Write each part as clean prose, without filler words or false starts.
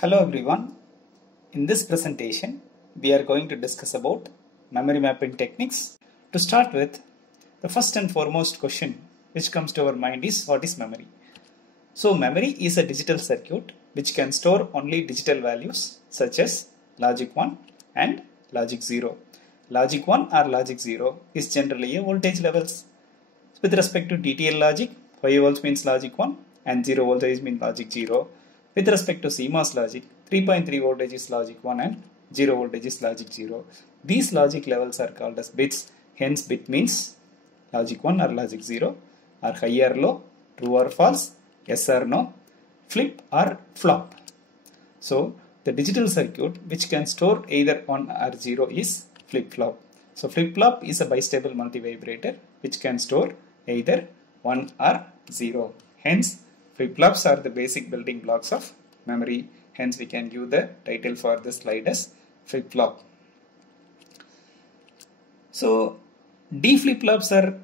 Hello everyone. In this presentation, we are going to discuss about memory mapping techniques. To start with, the first and foremost question which comes to our mind is what is memory? So memory is a digital circuit which can store only digital values such as logic 1 and logic 0. Logic 1 or logic 0 is generally a voltage levels. With respect to TTL logic, 5 volts means logic 1 and 0 voltage means logic 0. With respect to CMOS logic, 3.3 voltage is logic 1 and 0 voltage is logic 0. These logic levels are called as bits. Hence, bit means logic 1 or logic 0 or high or low, true or false, yes or no, flip or flop. So, the digital circuit which can store either 1 or 0 is flip-flop. So, flip-flop is a bistable multivibrator which can store either 1 or 0. Hence, flip-flops are the basic building blocks of memory. Hence, we can give the title for the slide as flip-flop. So, D flip-flops are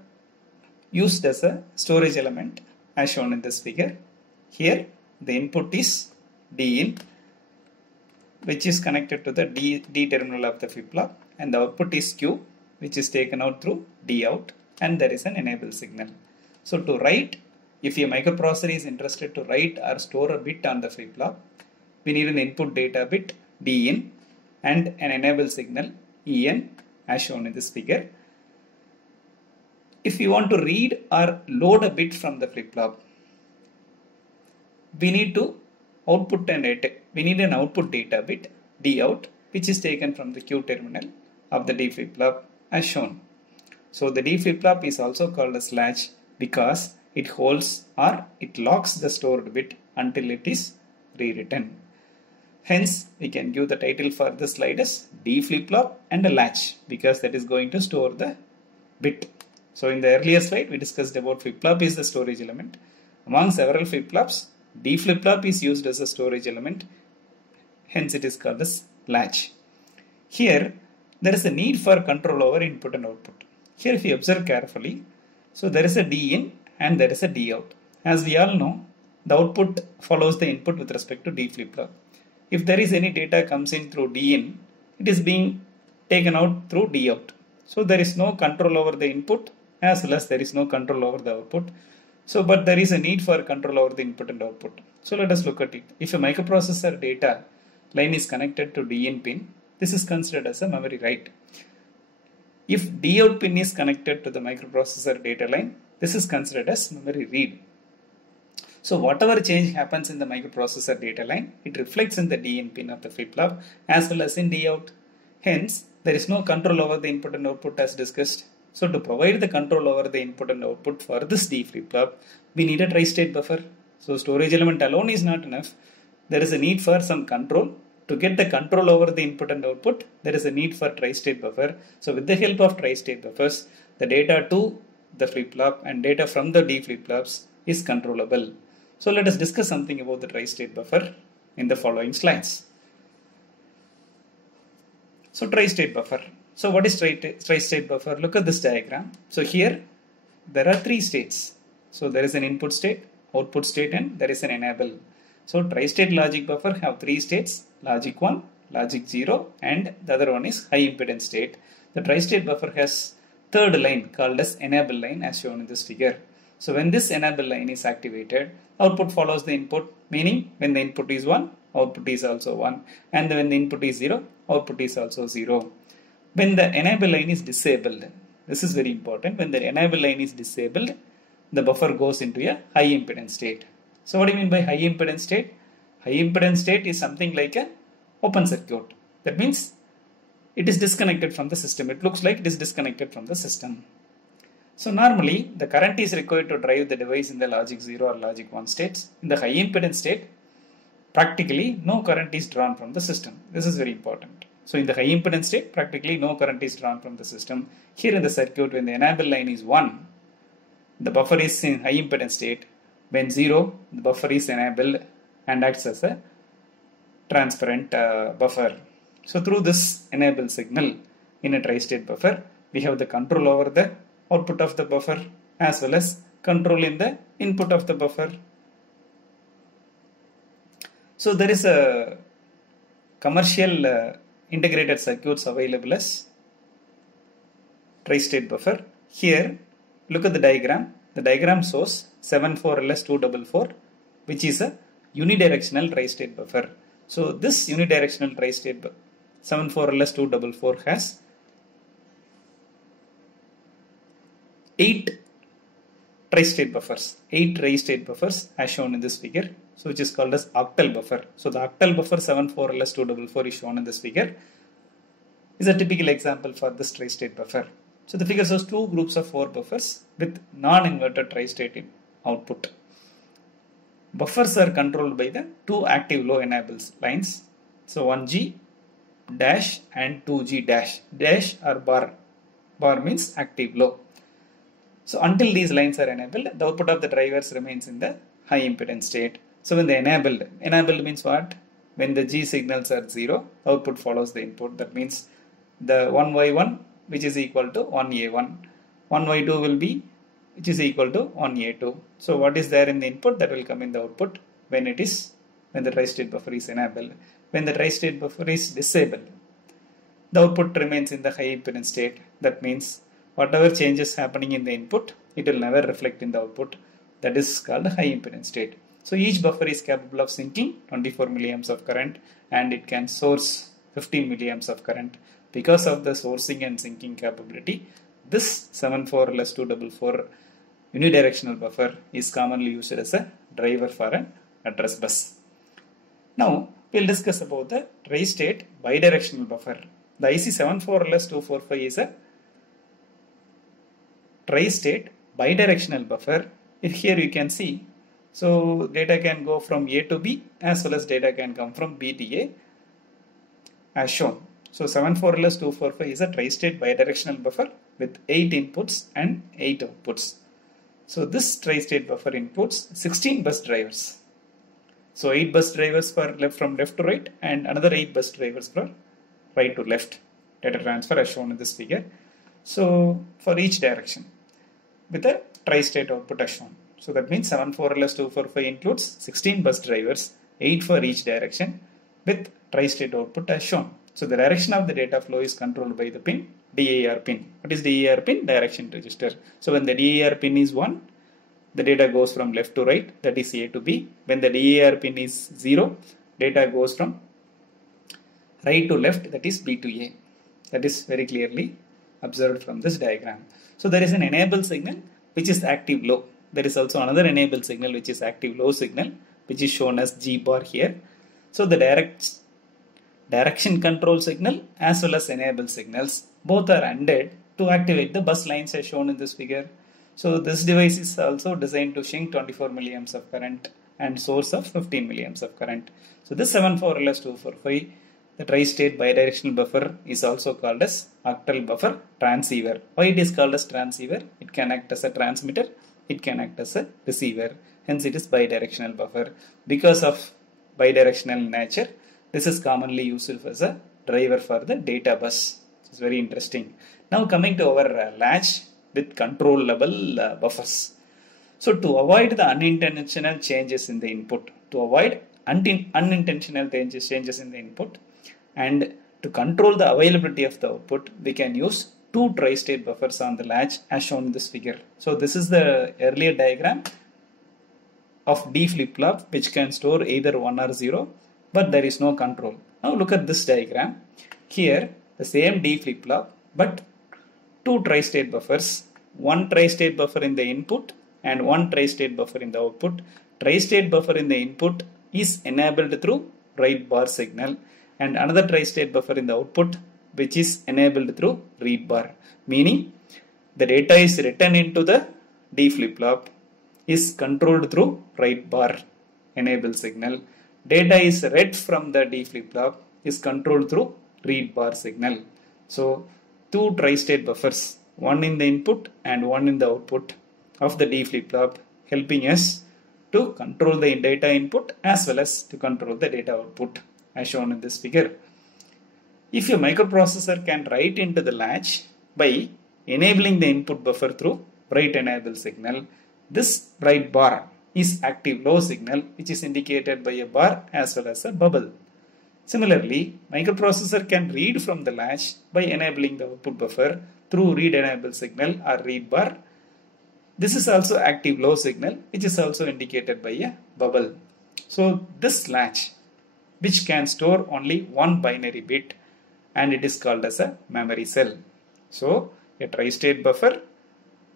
used as a storage element as shown in this figure. Here, the input is D in, which is connected to the D terminal of the flip-flop, and the output is Q, which is taken out through D out, and there is an enable signal. So, to write, if a microprocessor is interested to write or store a bit on the flip-flop, we need an input data bit D in and an enable signal EN as shown in this figure. If you want to read or load a bit from the flip-flop, we need an output data bit D out, which is taken from the Q terminal of the D flip-flop as shown. So the D flip-flop is also called as latch because it holds or it locks the stored bit until it is rewritten. Hence, we can give the title for the slide as D flip-flop and a latch because that is going to store the bit. So in the earlier slide, we discussed about flip-flop is the storage element. Among several flip-flops, D flip-flop is used as a storage element. Hence, it is called as latch. Here, there is a need for control over input and output. Here, if you observe carefully, so there is a D in and there is a D out. As we all know, the output follows the input with respect to D flip-flop. If there is any data comes in through D in, it is being taken out through D out. So there is no control over the input as well as there is no control over the output. So, but there is a need for control over the input and output. So let us look at it. If a microprocessor data line is connected to D in pin, this is considered as a memory write. If D out pin is connected to the microprocessor data line, this is considered as memory read. So whatever change happens in the microprocessor data line, it reflects in the D in pin of the flip-flop as well as in D out. Hence, there is no control over the input and output as discussed. So to provide the control over the input and output for this D flip-flop, we need a tri-state buffer. So storage element alone is not enough. There is a need for some control. To get the control over the input and output, there is a need for tri-state buffer. So with the help of tri-state buffers, the data to the flip-flop and data from the D flip-flops is controllable. So let us discuss something about the tri-state buffer in the following slides. So tri-state buffer. So what is tri-state buffer? Look at this diagram. So here there are three states. So there is an input state, output state, and there is an enable. So tri-state logic buffer have three states, logic 1, logic 0, and the other one is high impedance state. The tri-state buffer has third line called as enable line as shown in this figure. So when this enable line is activated, output follows the input, meaning when the input is 1, output is also 1, and when the input is 0, output is also 0. When the enable line is disabled, this is very important, when the enable line is disabled, the buffer goes into a high impedance state. So what do you mean by high impedance state? High impedance state is something like a open circuit. That means it is disconnected from the system. It looks like it is disconnected from the system. So normally the current is required to drive the device in the logic 0 or logic 1 states. In the high impedance state, practically no current is drawn from the system. This is very important. So in the high impedance state, practically no current is drawn from the system. Here in the circuit, when the enable line is 1, the buffer is in high impedance state. When 0, the buffer is enabled and acts as a transparent buffer. So through this enable signal in a tri-state buffer, we have the control over the output of the buffer as well as control in the input of the buffer. So there is a commercial integrated circuits available as tri-state buffer. Here, look at the diagram. The diagram shows 74LS244, which is a unidirectional tri-state buffer. So this unidirectional tri-state 74LS244 has 8 tri-state buffers, 8 tri-state buffers as shown in this figure, so which is called as octal buffer. So the octal buffer 74LS244 is shown in this figure, is a typical example for this tri-state buffer. So the figure shows two groups of 4 buffers with non-inverted tri-state output. Buffers are controlled by the two active low enables lines. So 1G dash and 2G dash. Dash or bar. Bar means active low. So until these lines are enabled, the output of the drivers remains in the high impedance state. So when they enabled means what? When the G signals are 0, output follows the input. That means the 1Y1 which is equal to 1A1. 1Y2 will be which is equal to 1A2. So what is there in the input, that will come in the output when the tri-state buffer is enabled. When the tri-state buffer is disabled, the output remains in the high impedance state. That means whatever changes happening in the input, it will never reflect in the output. That is called high impedance state. So each buffer is capable of sinking 24 milliamps of current, and it can source 15 milliamps of current. Because of the sourcing and sinking capability, this 74LS244 unidirectional buffer is commonly used as a driver for an address bus. Now we'll discuss about the tri-state bidirectional buffer. The IC74LS245 is a tri-state bidirectional buffer. Here you can see, so data can go from A to B as well as data can come from B to A as shown. So 74LS245 is a tri-state bidirectional buffer with 8 inputs and 8 outputs. So this tri-state buffer inputs 16 bus drivers. So 8 bus drivers from left to right and another 8 bus drivers from right to left. Data transfer as shown in this figure. So for each direction with a tri-state output as shown. So that means 74LS245 includes 16 bus drivers, 8 for each direction with tri-state output as shown. So the direction of the data flow is controlled by the pin, DAR pin. What is DAR pin? Direction register. So when the DAR pin is 1, the data goes from left to right, that is A to B. When the DAR pin is 0, data goes from right to left, that is B to A. That is very clearly observed from this diagram. So there is an enable signal which is active low. There is also another enable signal which is active low signal, which is shown as G bar here. So the direction control signal as well as enable signals, both are ANDed to activate the bus lines as shown in this figure. So this device is also designed to sink 24 milliamps of current and source of 15 milliamps of current. So this 74LS245, the tri-state bidirectional buffer, is also called as octal buffer transceiver. Why it is called as transceiver? It can act as a transmitter, it can act as a receiver. Hence it is bidirectional buffer. Because of bidirectional nature, this is commonly used as a driver for the data bus. It's very interesting. Now coming to our latch with controllable buffers. So to avoid the unintentional changes in the input, to avoid unintentional changes in the input, and to control the availability of the output, we can use 2 tri-state buffers on the latch as shown in this figure. So this is the earlier diagram of D flip-flop, which can store either 1 or 0, but there is no control. Now look at this diagram. Here the same D flip-flop, but 2 tri-state buffers, 1 tri-state buffer in the input and 1 tri-state buffer in the output. Tri-state buffer in the input is enabled through write bar signal, and another tri-state buffer in the output which is enabled through read bar, meaning the data is written into the D flip-flop is controlled through write bar enable signal. Data is read from the D flip-flop is controlled through read bar signal. So 2 tri-state buffers, 1 in the input and 1 in the output of the D flip-flop, helping us to control the data input as well as to control the data output as shown in this figure. If your microprocessor can write into the latch by enabling the input buffer through write enable signal, this write bar is active low signal, which is indicated by a bar as well as a bubble. Similarly, microprocessor can read from the latch by enabling the output buffer through read enable signal or read bar. This is also active low signal, which is also indicated by a bubble. So this latch, which can store only one binary bit, and it is called as a memory cell. So a tri-state buffer,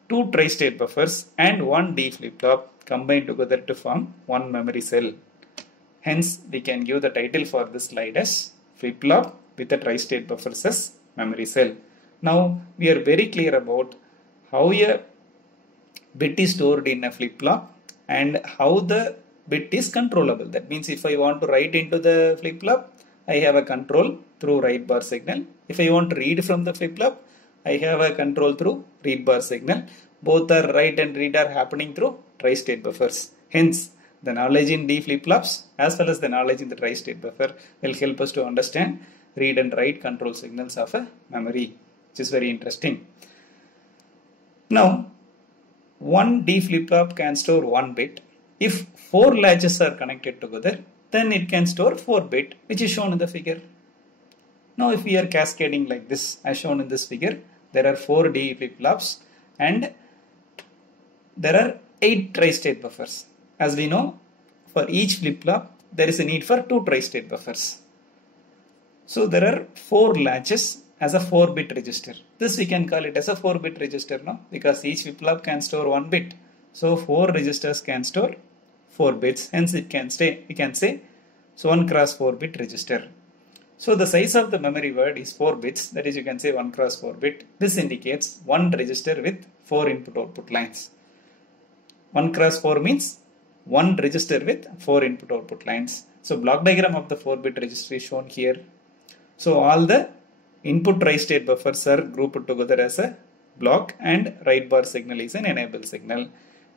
two tri-state buffers and one D flip-flop combine together to form one memory cell. Hence, we can give the title for this slide as flip-flop with a tri-state buffers as memory cell. Now, we are very clear about how a bit is stored in a flip-flop and how the bit is controllable. That means if I want to write into the flip-flop, I have a control through write bar signal. If I want to read from the flip-flop, I have a control through read bar signal. Both are write and read are happening through tri-state buffers. Hence, the knowledge in D flip-flops as well as the knowledge in the tri-state buffer will help us to understand read and write control signals of a memory, which is very interesting. Now, one D flip-flop can store one bit. If four latches are connected together, then it can store 4 bit, which is shown in the figure. Now, if we are cascading like this, as shown in this figure, there are 4 D flip-flops and there are 8 tri-state buffers. As we know, for each flip-flop, there is a need for 2 tri-state buffers. So there are 4 latches as a 4-bit register. This we can call it as a 4-bit register now, because each flip-flop can store 1 bit. So 4 registers can store 4 bits. Hence it can stay, we can say, so 1 cross 4-bit register. So the size of the memory word is 4 bits. That is, you can say 1 cross 4 bit. This indicates one register with 4 input-output lines. 1 cross 4 means one register with 4 input-output lines. So block diagram of the 4-bit register is shown here. So all the input tri-state buffers are grouped together as a block and write bar signal is an enable signal.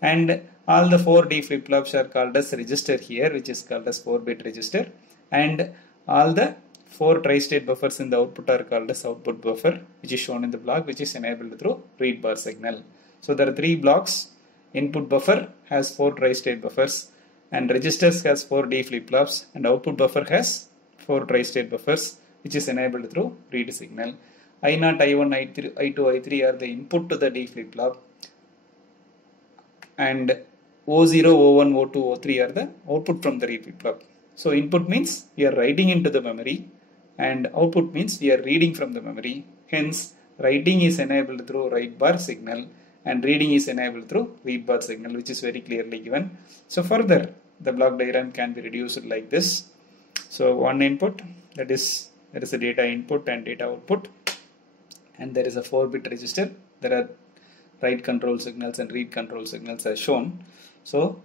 And all the 4 D flip-flops are called as register here, which is called as 4-bit register. And all the 4 tri-state buffers in the output are called as output buffer, which is shown in the block, which is enabled through read bar signal. So there are 3 blocks. Input buffer has 4 tri-state buffers and registers has 4 D flip-flops and output buffer has 4 tri-state buffers, which is enabled through read signal. I0, I1, I3, I2, I3 are the input to the D flip-flop and O0, O1, O2, O3 are the output from the read flip-flop. So input means we are writing into the memory and output means we are reading from the memory. Hence, writing is enabled through write bar signal and reading is enabled through read bar signal, which is very clearly given. So further, the block diagram can be reduced like this. So one input, that is, there is a data input and data output, and there is a 4-bit register. There are write control signals and read control signals as shown. So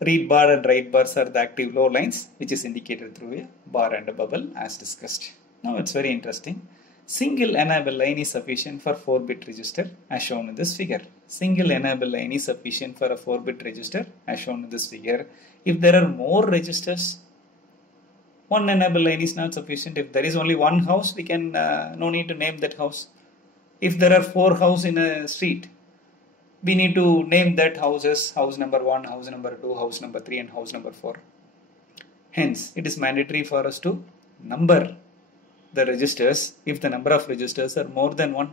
read bar and write bars are the active low lines, which is indicated through a bar and a bubble as discussed. Now it's very interesting. Single enable line is sufficient for 4-bit register as shown in this figure. Single enable line is sufficient for a 4-bit register as shown in this figure. If there are more registers, one enable line is not sufficient. If there is only one house, we can no need to name that house. If there are 4 houses in a street, we need to name that house as house number 1, house number 2, house number 3 and house number 4. Hence, it is mandatory for us to number the registers if the number of registers are more than 1.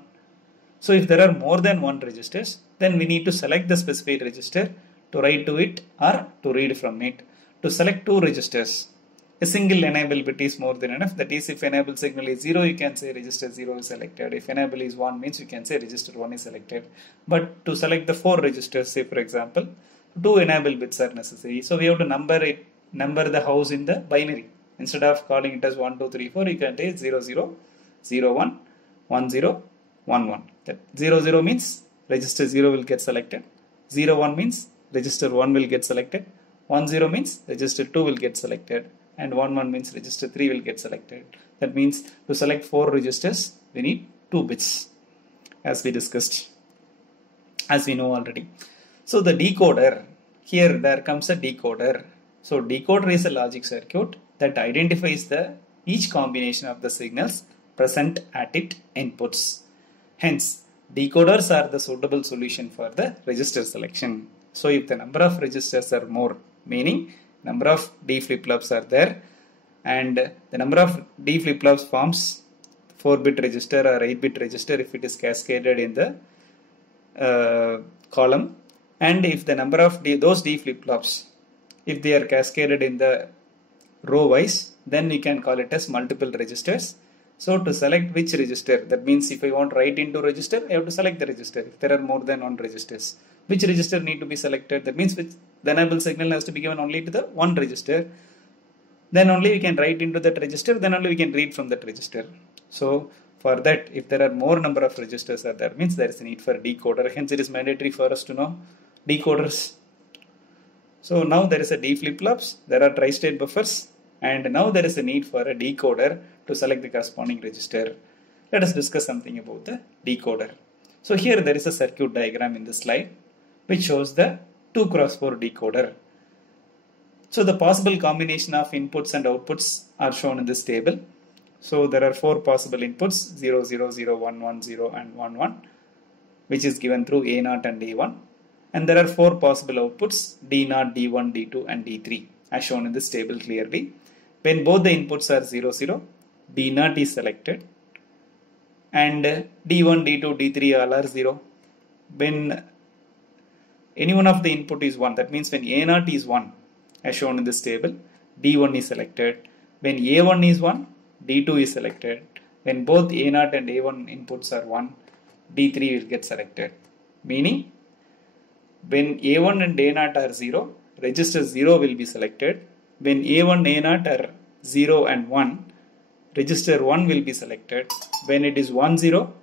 So if there are more than 1 registers, then we need to select the specified register to write to it or to read from it. To select 2 registers, a single enable bit is more than enough. That is, if enable signal is 0, you can say register 0 is selected. If enable is 1, means you can say register 1 is selected. But to select the 4 registers, say for example, 2 enable bits are necessary. So we have to number the house in the binary. Instead of calling it as 1, 2, 3, 4, you can take 0, 0, 0, 1, 1, 0, 1, 1. That 0, 0 means register 0 will get selected. 0, 1 means register 1 will get selected. 1, 0 means register 2 will get selected. And 1, 1 means register 3 will get selected. That means to select 4 registers, we need 2 bits, as we discussed, as we know already. So the decoder, here there comes a decoder. So decoder is a logic circuit that identifies each combination of the signals present at its inputs. Hence, decoders are the suitable solution for the register selection. So if the number of registers are more, meaning number of D flip-flops are there, and the number of D flip-flops forms 4-bit register or 8-bit register if it is cascaded in the column, and if the number of those D flip-flops, if they are cascaded in the row wise, then we can call it as multiple registers. So to select which register, that means if I want to write into register, I have to select the register. If there are more than one registers, which register need to be selected? That means which the enable signal has to be given only to the one register. Then only we can write into that register, then only we can read from that register. So for that, if there are more number of registers are there, means there is a need for a decoder. Hence it is mandatory for us to know decoders. So now there is a D flip-flops, there are tri-state buffers, and now there is a need for a decoder to select the corresponding register. Let us discuss something about the decoder. So here there is a circuit diagram in this slide which shows the 2x4 decoder. So the possible combination of inputs and outputs are shown in this table. So there are 4 possible inputs 0, 0, 0, 1, 1, 0 and 1, 1, which is given through A0 and A1. And there are 4 possible outputs D0, D1, D2 and D3 as shown in this table clearly. When both the inputs are 0, 0, D0 is selected and D1, D2, D3 all are 0. When any one of the input is 1, that means when A0 is 1 as shown in this table, D1 is selected. When A1 is 1, D2 is selected. When both A0 and A1 inputs are 1, D3 will get selected. Meaning, when A1 and A0 are 0, register 0 will be selected. When A1, A0 are 0 and 1, register 1 will be selected. When it is 1, 0,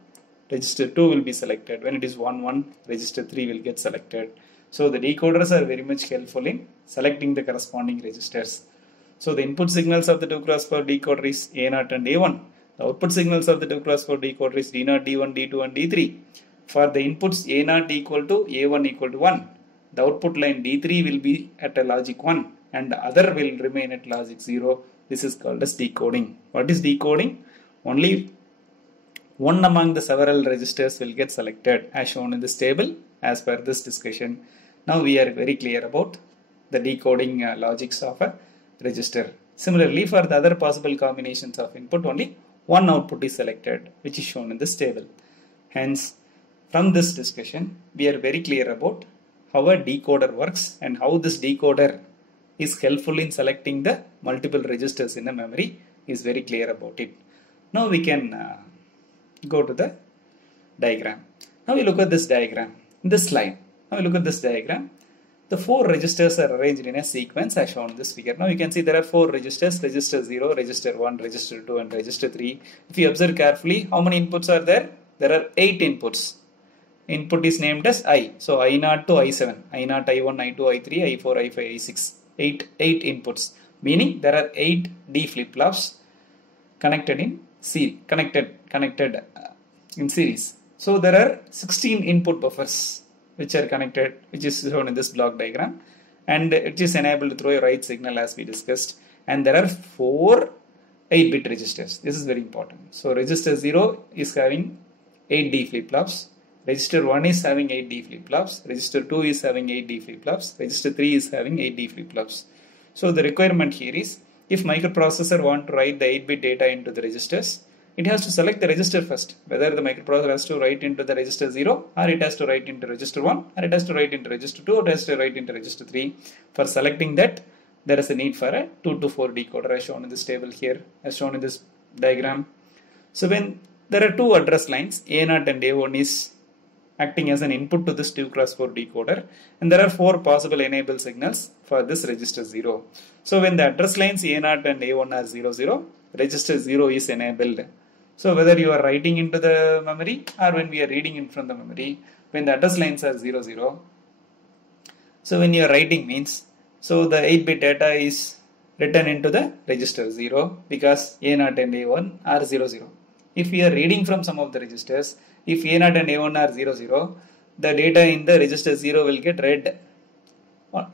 register 2 will be selected. When it is 1, 1, register 3 will get selected. So the decoders are very much helpful in selecting the corresponding registers. So the input signals of the 2x4 decoder is A0 and A1. The output signals of the 2x4 decoder is D0, D1, D2 and D3. For the inputs A0 equal to A1 equal to 1, the output line D3 will be at a logic 1 and the other will remain at logic 0. This is called as decoding. What is decoding? Only one among the several registers will get selected as shown in this table as per this discussion. Now we are very clear about the decoding logics of a register. Similarly, for the other possible combinations of input, only one output is selected, which is shown in this table. Hence, from this discussion, we are very clear about how a decoder works and how this decoder is helpful in selecting the multiple registers in a memory is very clear about it. Now we can go to the diagram. Now we look at this diagram in this slide. Now we look at this diagram. The 4 registers are arranged in a sequence as shown in this figure. Now you can see there are 4 registers, register 0, register 1, register 2 and register 3. If you observe carefully, how many inputs are there? There are 8 inputs. Input is named as I. So I0 to I7, I0, I1, I2, I3, I4, I5, I6. 8 inputs. Meaning there are 8 D flip-flops connected in series. So there are 16 input buffers which are connected, which is shown in this block diagram, and it is enabled through a write signal as we discussed. And there are 4 8-bit registers. This is very important. So register 0 is having 8 D flip-flops. Register 1 is having 8 D flip-flops. Register 2 is having 8 D flip-flops. Register 3 is having 8 D flip-flops. So the requirement here is, if microprocessor want to write the 8-bit data into the registers, it has to select the register first, whether the microprocessor has to write into the register 0 or it has to write into register 1 or it has to write into register 2 or it has to write into register 3. For selecting that, there is a need for a 2 to 4 decoder as shown in this table here, as shown in this diagram. So when there are 2 address lines, A0 and A1 is acting as an input to this 2x4 decoder, and there are 4 possible enable signals for this register 0. So when the address lines A0 and A1 are 0, 0, register 0 is enabled. So whether you are writing into the memory or when we are reading in from the memory, when the address lines are 0, 0, so when you are writing means, so the 8-bit data is written into the register 0 because A0 and A1 are 0, 0. If we are reading from some of the registers, if A0 and A1 are 0, 0, the data in the register 0 will get read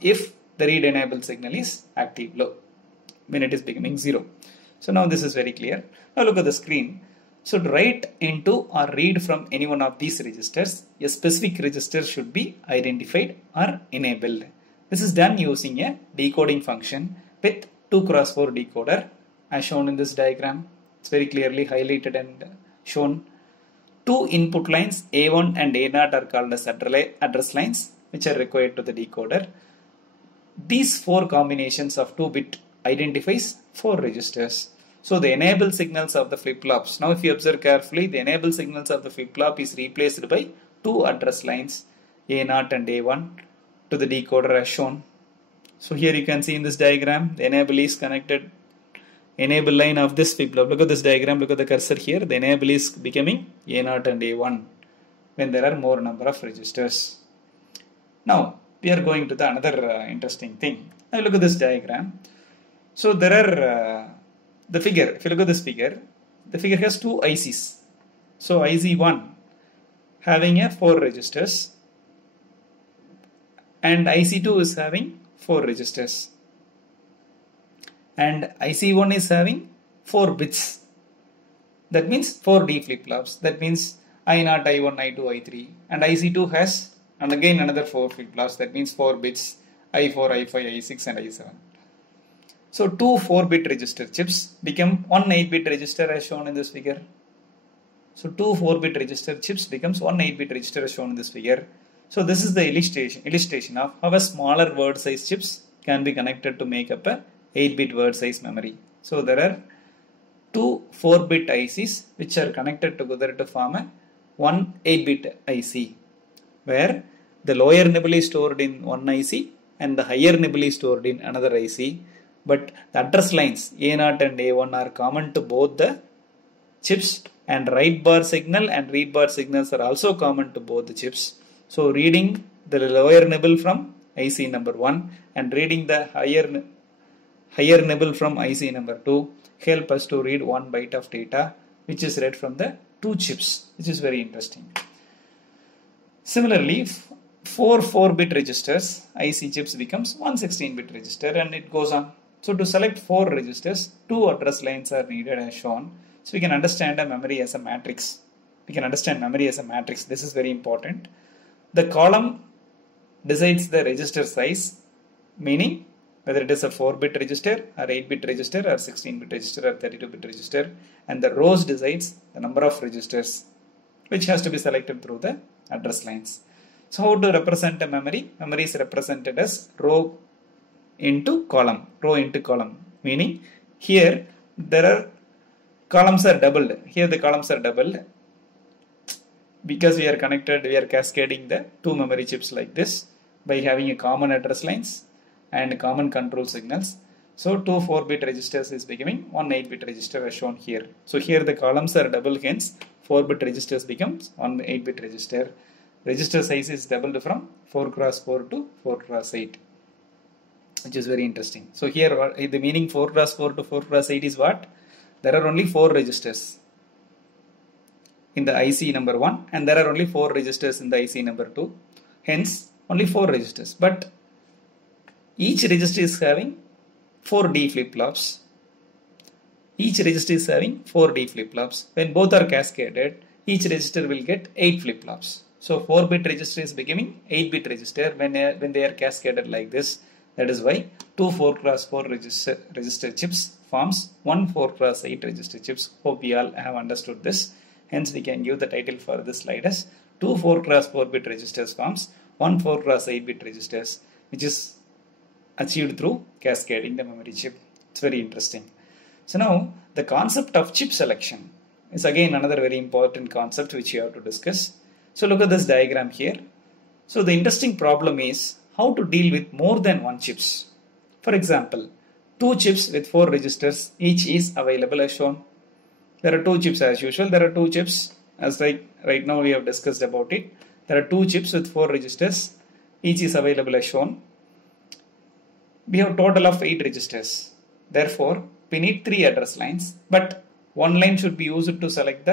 if the read enable signal is active low, when it is becoming 0. So now this is very clear. Now look at the screen. So to write into or read from any one of these registers, a specific register should be identified or enabled. This is done using a decoding function with 2x4 decoder as shown in this diagram. It's very clearly highlighted and shown. Two input lines A1 and A0 are called as address lines, which are required to the decoder. These four combinations of 2-bit identifies 4 registers. So the enable signals of the flip-flops. Now if you observe carefully, the enable signals of the flip-flop is replaced by 2 address lines A0 and A1 to the decoder as shown. So here you can see in this diagram, the enable is connected. Enable line of this flip-flop. Look at this diagram, look at the cursor here. The enable is becoming A0 and A1 when there are more number of registers. Now we are going to the another interesting thing. Now look at this diagram. So there are the figure. If you look at this figure, the figure has 2 ICs. So IC1 having a 4 registers and IC2 is having 4 registers. And IC1 is having 4 bits. That means 4 D flip-flops. That means I0, I1, I2, I3. And IC2 has and again another 4 flip-flops. That means 4 bits I4, I5, I6 and I7. So 2 4-bit register chips become 1 8-bit register as shown in this figure. So 2 4-bit register chips becomes 1 8-bit register as shown in this figure. So this is the illustration of how a smaller word size chips can be connected to make up a 8-bit word size memory. So there are 2 4-bit ICs which are connected together to form a 1 8-bit IC, where the lower nibble is stored in one IC and the higher nibble is stored in another IC. But the address lines A0 and A1 are common to both the chips, and write bar signal and read bar signals are also common to both the chips. So reading the lower nibble from IC number 1 and reading the higher nibble from IC number 2 help us to read 1 byte of data which is read from the 2 chips, which is very interesting. Similarly, 4 4-bit registers IC chips becomes 1 16-bit register, and it goes on. So to select 4 registers, 2 address lines are needed as shown. So we can understand a memory as a matrix. This is very important. The column decides the register size, meaning whether it is a 4-bit register or 8-bit register or 16-bit register or 32-bit register, and the rows decides the number of registers which has to be selected through the address lines. So how to represent a memory? Memory is represented as row into column, meaning here there are columns are doubled. Here the columns are doubled because we are cascading the 2 memory chips like this by having a common address lines and common control signals. So 2 4-bit registers is becoming 1 8-bit register as shown here. So here the columns are doubled, hence 4-bit registers becomes 1 8-bit register. Register size is doubled from 4x4 to 4x8, which is very interesting. So here the meaning 4x4 to 4x8 is what? There are only 4 registers in the IC number 1 and there are only 4 registers in the IC number 2. Hence only 4 registers. But each register is having 4 D flip-flops. When both are cascaded, each register will get 8 flip-flops. So 4-bit register is becoming 8-bit register when they are cascaded like this. That is why 2 4x4 register chips forms 1 4x8 register chips. Hope we all have understood this. Hence we can give the title for this slide as 2 4x4-bit registers forms 1 4x8-bit registers, which is achieved through cascading the memory chip. It's very interesting. So now the concept of chip selection is again another very important concept which you have to discuss. So look at this diagram here. So the interesting problem is how to deal with more than 1 chips. For example, 2 chips with 4 registers each is available as shown. There are 2 chips as usual. There are 2 chips as right now we have discussed about it. There are 2 chips with 4 registers. Each is available as shown. We have total of 8 registers. Therefore, we need 3 address lines, but 1 line should be used to select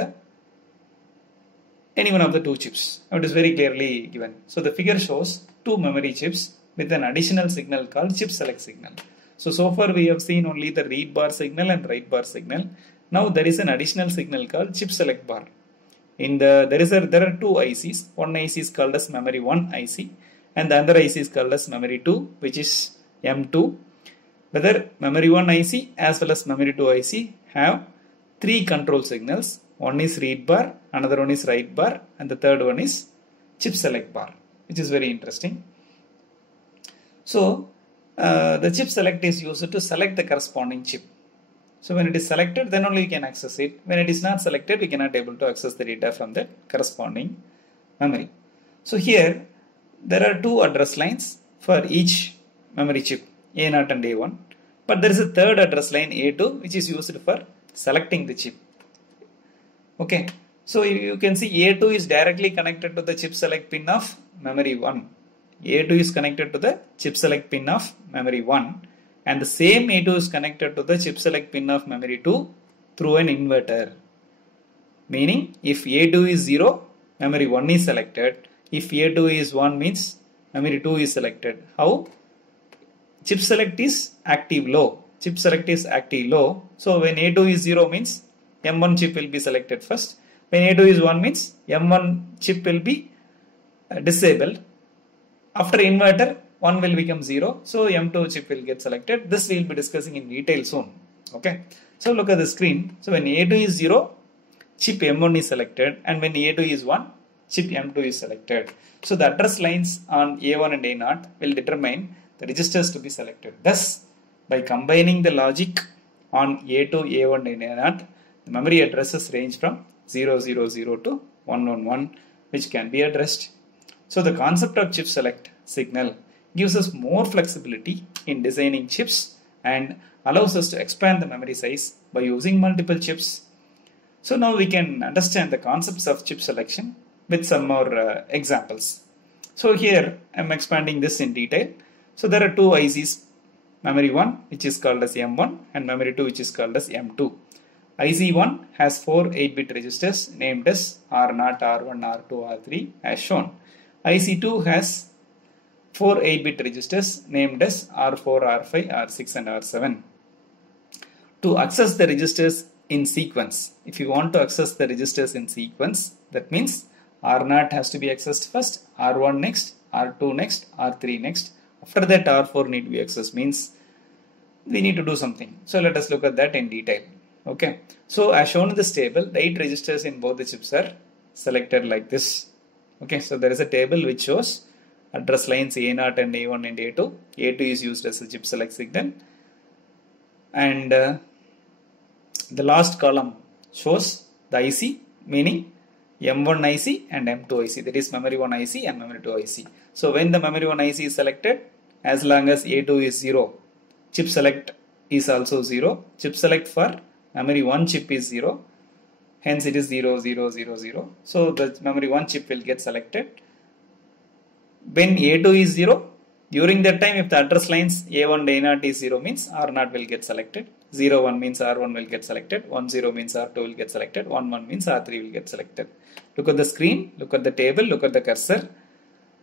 any one of the 2 chips. It is very clearly given. So the figure shows 2 memory chips with an additional signal called chip select signal. So far we have seen only the read bar signal and write bar signal. Now there is an additional signal called chip select bar. There are two ICs. One IC is called as memory 1 IC and the other IC is called as memory 2, which is M2. Whether memory 1 IC as well as memory 2 IC have three control signals. One is read bar, another one is write bar, and the third one is chip select bar, which is very interesting. So the chip select is used to select the corresponding chip. So when it is selected, then only we can access it. When it is not selected, we cannot able to access the data from that corresponding memory. So here there are two address lines for each memory chip, A0 and A1. But there is a third address line A2 which is used for selecting the chip. Okay. So you can see A2 is directly connected to the chip select pin of memory 1. A2 is connected to the chip select pin of memory 1. And the same A2 is connected to the chip select pin of memory 2 through an inverter. Meaning, if A2 is 0, memory 1 is selected. If A2 is 1 means memory 2 is selected. How? Chip select is active low. Chip select is active low. So when A2 is 0 means M1 chip will be selected first. When A2 is 1 means M1 chip will be disabled. After inverter, 1 will become 0. So M2 chip will get selected. This we will be discussing in detail soon. Okay. So look at the screen. So when A2 is 0, chip M1 is selected. And when A2 is 1, chip M2 is selected. So the address lines on A1 and A0 will determine the registers to be selected. Thus, by combining the logic on A2, A1 and A0, the memory addresses range from 000 to 111, which can be addressed. So the concept of chip select signal gives us more flexibility in designing chips and allows us to expand the memory size by using multiple chips. So now we can understand the concepts of chip selection with some more examples. So here I am expanding this in detail. So there are two ICs, memory 1 which is called as M1 and memory 2 which is called as M2. IC1 has 4 8-bit registers named as R0, R1, R2, R3 as shown. IC2 has 4 8-bit registers named as R4, R5, R6 and R7. To access the registers in sequence, if you want to access the registers in sequence, that means R0 has to be accessed first, R1 next, R2 next, R3 next. After that R4 need to be accessed, means we need to do something. So let us look at that in detail. Okay. So as shown in this table, the 8 registers in both the chips are selected like this. Okay. So there is a table which shows address lines A0 and A1 and A2. A2 is used as a chip select signal. And the last column shows the IC, meaning M1 IC and M2 IC. That is memory 1 IC and memory 2 IC. So when the memory 1 IC is selected, as long as A2 is 0, chip select is also 0. Chip select for memory 1 chip is 0. Hence it is 0, 0, 0, 0. So the memory 1 chip will get selected. When A2 is 0, during that time if the address lines A1 and A0 is 0 means R0 will get selected. 0, 1 means R1 will get selected. 1, 0 means R2 will get selected. 1, 1 means R3 will get selected. Look at the screen, look at the table, look at the cursor.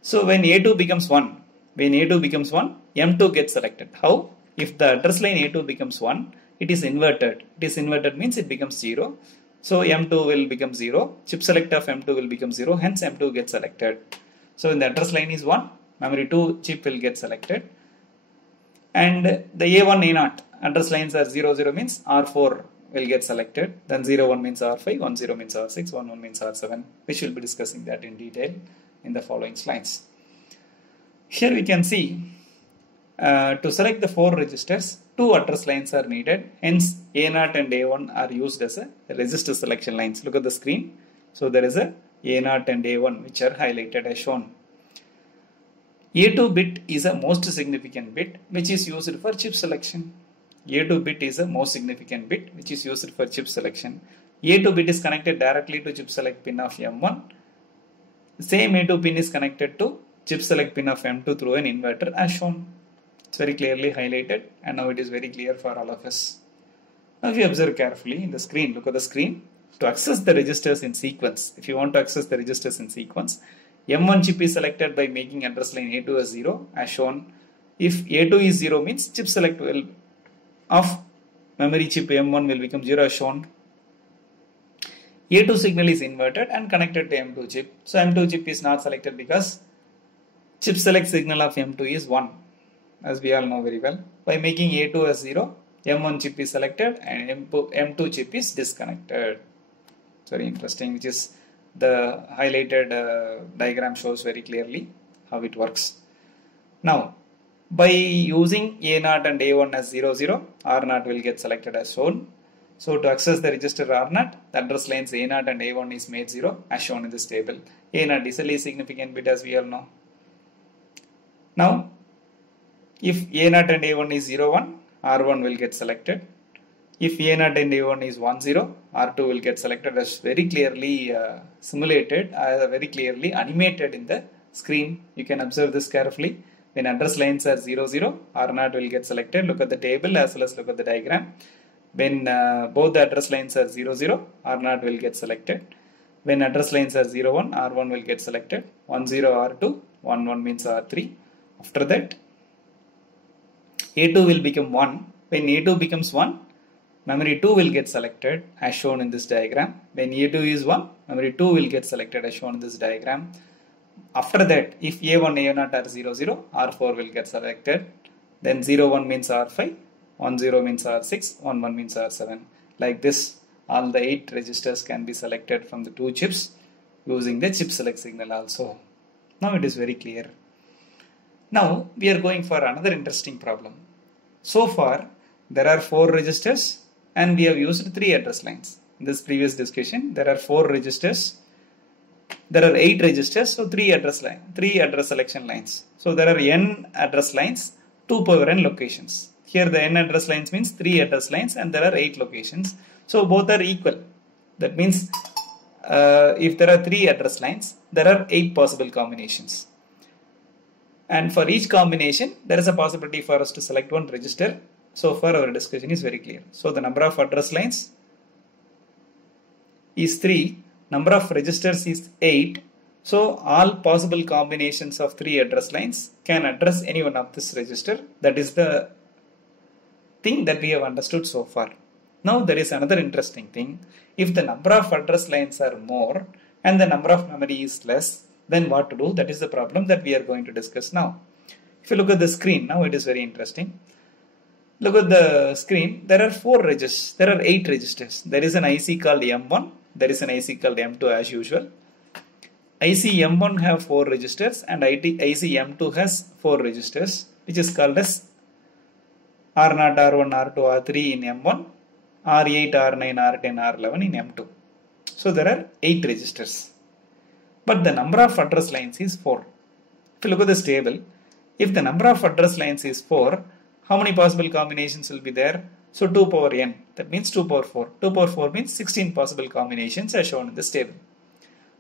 So when A2 becomes 1, M2 gets selected. How? If the address line A2 becomes 1, it is inverted. It is inverted means it becomes 0. So M2 will become 0. Chip select of M2 will become 0. Hence M2 gets selected. So when the address line is 1, memory 2 chip will get selected. And the A1, A0 address lines are 0, 0 means R4 will get selected. Then 0, 1 means R5, 1, 0 means R6, 1, 1 means R7. We will be discussing that in detail in the following slides. Here we can see to select the 4 registers, 2 address lines are needed. Hence A0 and A1 are used as a register selection lines. Look at the screen. So there is a A0 and A1 which are highlighted as shown. A2 bit is a most significant bit which is used for chip selection. A2 bit is a most significant bit which is used for chip selection. A2 bit is connected directly to chip select pin of M1. The same A2 pin is connected to chip select pin of M2 through an inverter as shown. It's very clearly highlighted and now it is very clear for all of us. Now if you observe carefully in the screen, look at the screen. To access the registers in sequence, if you want to access the registers in sequence, M1 chip is selected by making address line A2 as 0 as shown. If A2 is 0 means chip select will of memory chip M1 will become 0 as shown. A2 signal is inverted and connected to M2 chip. So M2 chip is not selected because chip select signal of M2 is 1, as we all know very well. By making A2 as 0, M1 chip is selected and M2 chip is disconnected. It's very interesting, which is the highlighted diagram shows very clearly how it works. Now, by using A0 and A1 as 0, 0, R0 will get selected as shown. So to access the register R0, the address lines A0 and A1 is made 0 as shown in this table. A0 is the least significant bit, as we all know. Now, if A0 and A1 is 0, 1, R1 will get selected. If A0 and A1 is 1, 0, R2 will get selected, as very clearly simulated, very clearly animated in the screen. You can observe this carefully. When address lines are 0, 0, R0 will get selected. Look at the table as well as look at the diagram. When both the address lines are 0, 0, R0 will get selected. When address lines are 0, 1, R1 will get selected. 1, 0, R2, 1, 1 means R3. After that, A2 will become 1. When A2 becomes 1, memory 2 will get selected as shown in this diagram. When A2 is 1, memory 2 will get selected as shown in this diagram. After that, if A1, A0 are 0, 0, R4 will get selected. Then 0, 1 means R5, 1, 0 means R6, 1, 1 means R7. Like this, all the 8 registers can be selected from the 2 chips using the chip select signal also. Now it is very clear. Now we are going for another interesting problem. So far, there are 4 registers and we have used 3 address lines. In this previous discussion, there are 4 registers. There are 8 registers, so 3 address selection lines. So there are n address lines, 2 power n locations. Here the n address lines means 3 address lines and there are 8 locations. So both are equal. That means if there are 3 address lines, there are 8 possible combinations. And for each combination, there is a possibility for us to select one register. So far our discussion is very clear. So the number of address lines is 3. Number of registers is 8. So all possible combinations of 3 address lines can address any one of this register. That is the thing that we have understood so far. Now there is another interesting thing. If the number of address lines are more and the number of memory is less, then what to do? That is the problem that we are going to discuss now. If you look at the screen, now it is very interesting. Look at the screen. There are 4 registers. There are 8 registers. There is an IC called M1. There is an IC called M2 as usual. IC M1 have 4 registers and IC M2 has 4 registers, which is called as R0, R1, R2, R3 in M1, R8, R9, R10, R11 in M2. So there are 8 registers. But the number of address lines is 4. If you look at this table, if the number of address lines is 4, how many possible combinations will be there? So 2 power n, that means 2 power 4. 2 power 4 means 16 possible combinations as shown in this table.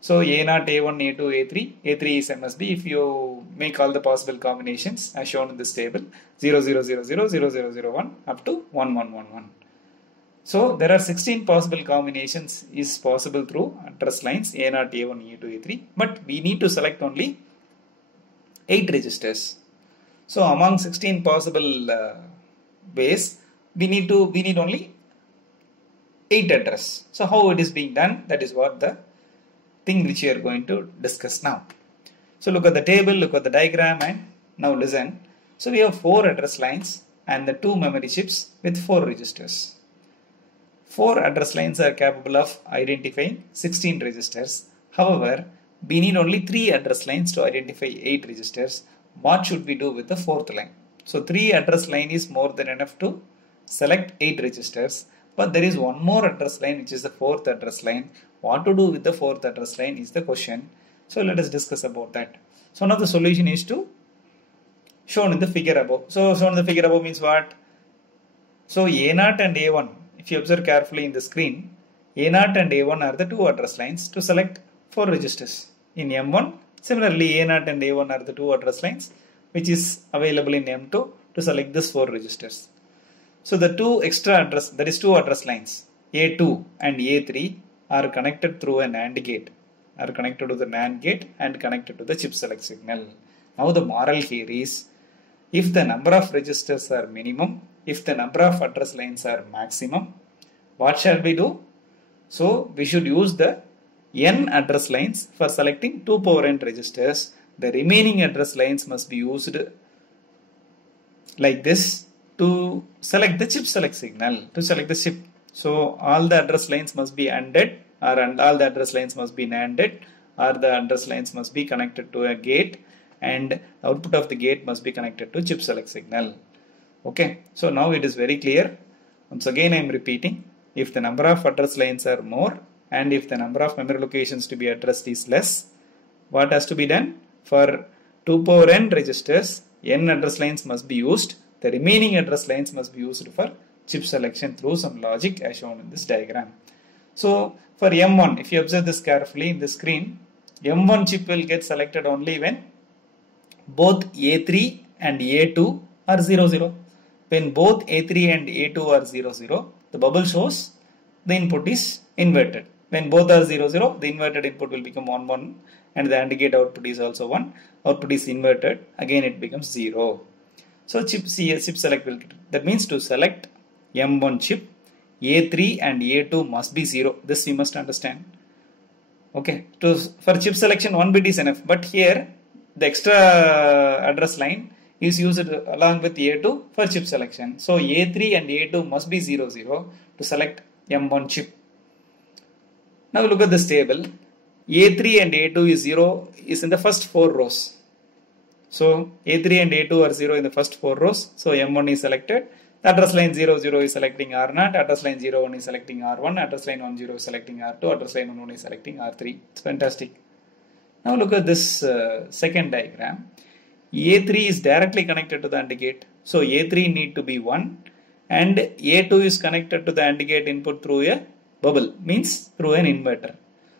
So A0, A1, A2, A3. A3 is MSB. If you make all the possible combinations as shown in this table, 0, 0, 0, 0, 0, 0, 0, 1 up to 1, 1, 1, 1. So there are 16 possible combinations is possible through address lines A0, A1, A2, A3. But we need to select only 8 registers. So among 16 possible ways, we need only 8 address. So how it is being done, that is what the thing which we are going to discuss now. So look at the table, look at the diagram, and now listen. So we have 4 address lines and the 2 memory chips with 4 registers. 4 address lines are capable of identifying 16 registers. However, we need only 3 address lines to identify 8 registers. What should we do with the 4th line? So 3 address line is more than enough to select 8 registers. But there is one more address line, which is the 4th address line. What to do with the 4th address line is the question. So let us discuss about that. So now the solution is to shown in the figure above. So shown in the figure above means what? So A0 and A1, if you observe carefully in the screen, A0 and A1 are the 2 address lines to select 4 registers. In M1, similarly A0 and A1 are the 2 address lines which is available in M2 to select this 4 registers. So the 2 extra address, that is 2 address lines, A2 and A3 are connected through an AND gate, are connected to the NAND gate and connected to the chip select signal. Now the moral here is, if the number of registers are minimum, if the number of address lines are maximum, what shall we do? So we should use the n address lines for selecting 2 power n registers. The remaining address lines must be used like this to select the chip select signal, to select the chip. So all the address lines must be ANDed, or all the address lines must be NANDed, or the address lines must be connected to a gate, and the output of the gate must be connected to chip select signal. Okay, so now it is very clear. Once again I am repeating, if the number of address lines are more and if the number of memory locations to be addressed is less, what has to be done? For 2 power n registers, n address lines must be used. The remaining address lines must be used for chip selection through some logic as shown in this diagram. So for M1, if you observe this carefully in the screen, M1 chip will get selected only when both A3 and A2 are 0, 0. When both A3 and A2 are 0, 0, the bubble shows the input is inverted. When both are 0, 0, the inverted input will become 1, 1, and the AND gate output is also 1. Output is inverted, again it becomes 0. So chip select will get, that means to select M1 chip, A3 and A2 must be 0. This you must understand. Okay, for chip selection 1 bit is enough, but here the extra address line is used along with A2 for chip selection. So A3 and A2 must be 0, 0 to select M1 chip. Now look at this table. A3 and A2 is 0 is in the first 4 rows. So A3 and A2 are 0 in the first 4 rows. So M1 is selected. The address line 0, 0 is selecting R0. Address line 0, 1 is selecting R1. Address line 1, 0 is selecting R2. Address line 1, 1 is selecting R3. It's fantastic. Now look at this second diagram. A3 is directly connected to the AND gate. So A3 need to be 1 and A2 is connected to the AND gate input through a bubble, means through an inverter.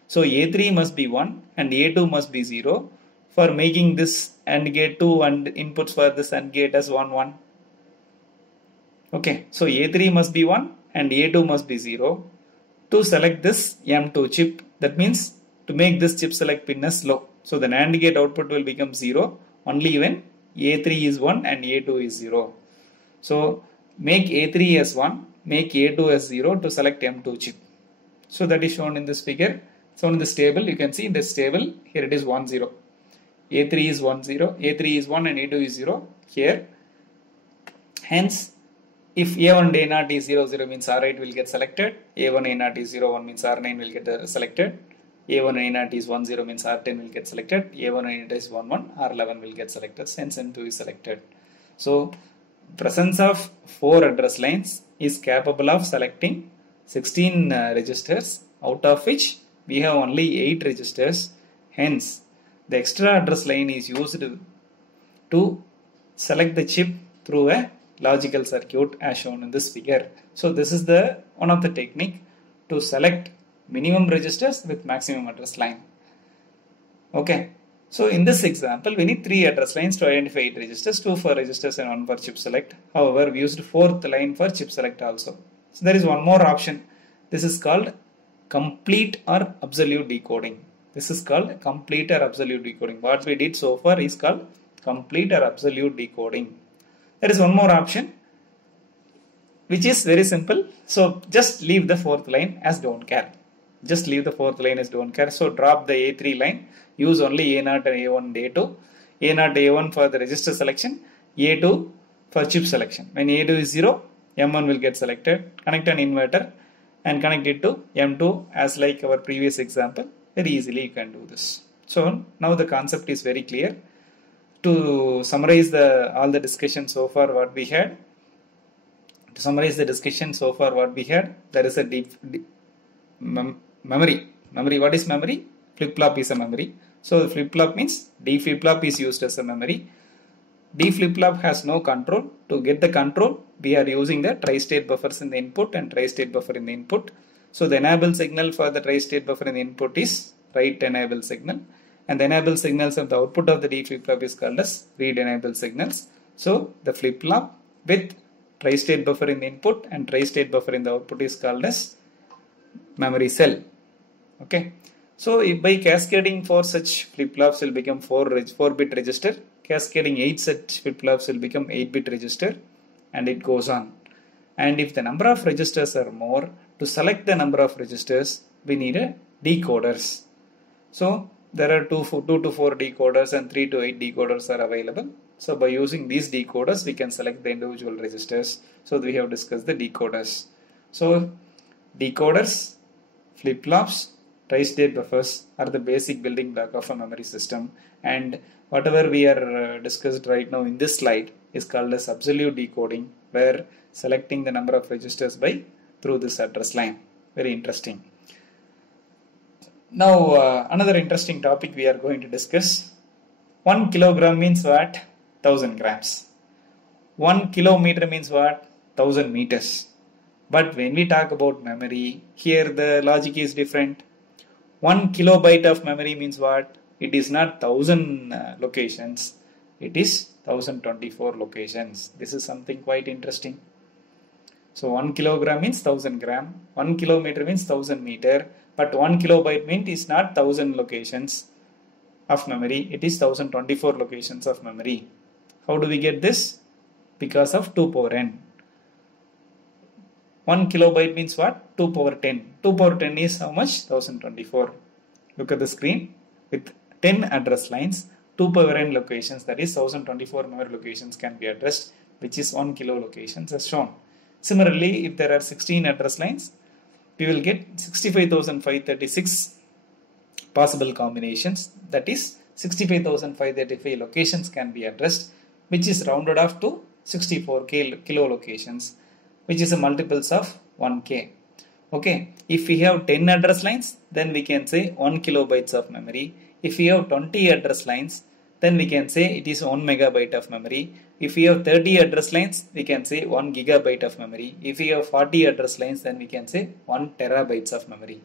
So A3 must be 1 and A2 must be 0 for making this AND gate 2 and inputs for this AND gate as 1, 1. Okay, so A3 must be 1 and A2 must be 0 to select this M2 chip. That means to make this chip select pin as low. So the NAND gate output will become 0 only when A3 is 1 and A2 is 0. So make A3 as 1, make A2 as 0 to select M2 chip. So that is shown in this figure. So in this table, you can see in this table, here it is 1, 0. A3 is 1, 0, A3 is 1 and A2 is 0 here. Hence, if A1 and A0 is 0, 0 means R8 will get selected. A1 A0 is 0, 1 means R9 will get selected. A1 A0 is 1, 0 means R10 will get selected. A1 A0 is 1, 1, R11 will get selected. Hence M2 is selected. So, presence of 4 address lines is capable of selecting 16 registers, out of which we have only 8 registers. Hence, the extra address line is used to select the chip through a logical circuit as shown in this figure. So this is the one of the technique to select minimum registers with maximum address line. Okay, so in this example we need 3 address lines to identify 8 registers, 2 for registers and 1 for chip select. However, we used 4th line for chip select also. So there is one more option. This is called complete or absolute decoding. This is called complete or absolute decoding. What we did so far is called complete or absolute decoding. There is one more option which is very simple. So just leave the 4th line as don't care. Just leave the 4th line as don't care. So drop the A3 line. Use only A0 and A1 and A2. A0, A1 for the register selection. A2 for chip selection. When A2 is 0, M1 will get selected. Connect an inverter and connect it to M2 as like our previous example. Very easily you can do this. So now the concept is very clear. To summarize all the discussion so far what we had. To summarize the discussion so far what we had, there is a memory. Memory, what is memory? Flip-flop is a memory. So flip-flop means D flip-flop is used as a memory. D flip-flop has no control. To get the control, we are using the tri-state buffers in the input and tri-state buffer in the input. So the enable signal for the tri-state buffer in the input is write enable signal. And the enable signals of the output of the D flip-flop is called as read enable signals. So the flip-flop with tri-state buffer in the input and tri-state buffer in the output is called as memory cell. Okay. So if by cascading 4 such flip-flops will become 4-bit register. Cascading 8 such flip-flops will become 8-bit register. And it goes on. And if the number of registers are more, to select the number of registers, we need a decoders. So there are 2 to 4 decoders and 3 to 8 decoders are available. So by using these decoders, we can select the individual registers. So we have discussed the decoders. So decoders, flip-flops, tri-state buffers are the basic building block of a memory system, and whatever we are discussed right now in this slide is called as absolute decoding, where selecting the number of registers through this address line. Very interesting. Now another interesting topic we are going to discuss. 1 kilogram means what? 1000 grams. 1 kilometer means what? 1000 meters. But when we talk about memory, here the logic is different. 1 kilobyte of memory means what? It is not 1000 locations. It is 1024 locations. This is something quite interesting. So 1 kilogram means 1000 gram. 1 kilometer means 1000 meter. But 1 kilobyte means is not 1000 locations of memory. It is 1024 locations of memory. How do we get this? Because of 2 power n. 1 kilobyte means what? 2 power 10. 2 power 10 is how much? 1024. Look at the screen. With 10 address lines, 2 power n locations, that is 1024 memory locations can be addressed, which is 1 kilo locations as shown. Similarly, if there are 16 address lines, we will get 65,536 possible combinations. That is 65,535 locations can be addressed, which is rounded off to 64 kilo locations, which is a multiples of 1k. Okay, if we have 10 address lines, then we can say 1 kilobytes of memory. If we have 20 address lines, then we can say it is 1 megabyte of memory. If we have 30 address lines, we can say 1 gigabyte of memory. If we have 40 address lines, then we can say 1 terabytes of memory,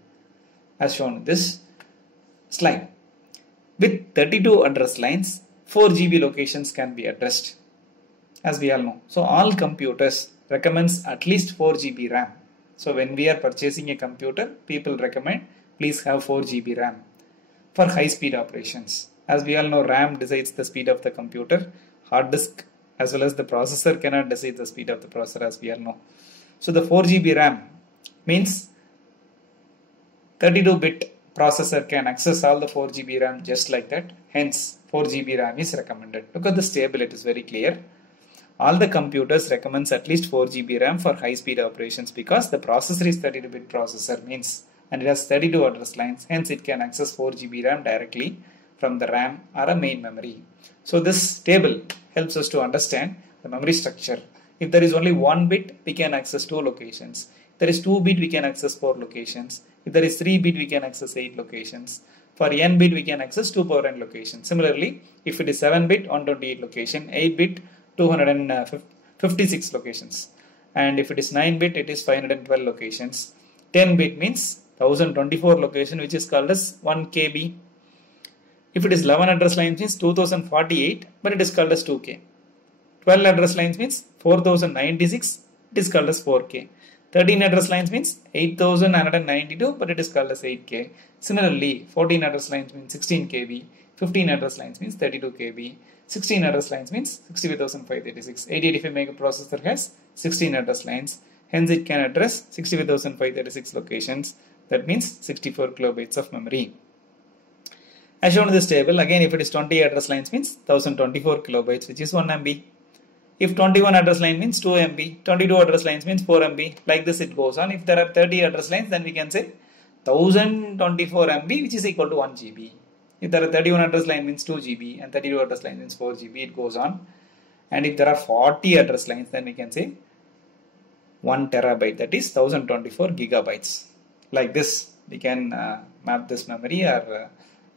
as shown in this slide. With 32 address lines, 4 GB locations can be addressed, as we all know. So all computers recommends at least 4 GB RAM. So when we are purchasing a computer, people recommend please have 4 GB RAM for high speed operations. As we all know, RAM decides the speed of the computer. Hard disk as well as the processor cannot decide the speed of the processor, as we all know. So the 4 GB RAM means 32-bit processor can access all the 4 GB RAM just like that. Hence 4 GB RAM is recommended. Look at this table, it is very clear. All the computers recommends at least 4 GB RAM for high speed operations because the processor is 32-bit processor means, and it has 32 address lines, hence it can access 4 GB RAM directly from the RAM or a main memory. So this table helps us to understand the memory structure. If there is only 1 bit, we can access 2 locations. If there is 2 bit, we can access 4 locations. If there is 3 bit, we can access 8 locations. For n bit, we can access 2 power n locations. Similarly, if it is 7 bit, 128 location, 8 bit, 256 locations. And if it is 9 bit, it is 512 locations. 10 bit means 1024 location, which is called as 1 KB. If it is 11 address lines means 2048, but it is called as 2K. 12 address lines means 4096, it is called as 4K. 13 address lines means 8992, but it is called as 8K. Similarly, 14 address lines means 16 KB. 15 address lines means 32 KB. 16 address lines means 65,536. 8085 microprocessor has 16 address lines. Hence, it can address 65,536 locations. That means 64 kilobytes of memory. As shown in this table, again, if it is 20 address lines means 1024 kilobytes, which is 1 MB. If 21 address line means 2 MB, 22 address lines means 4 MB. Like this it goes on. If there are 30 address lines, then we can say 1024 MB, which is equal to 1 GB. If there are 31 address line means 2 GB and 32 address line means 4 GB, it goes on. And if there are 40 address lines, then we can say 1 terabyte, that is 1024 gigabytes. Like this, we can map this memory, or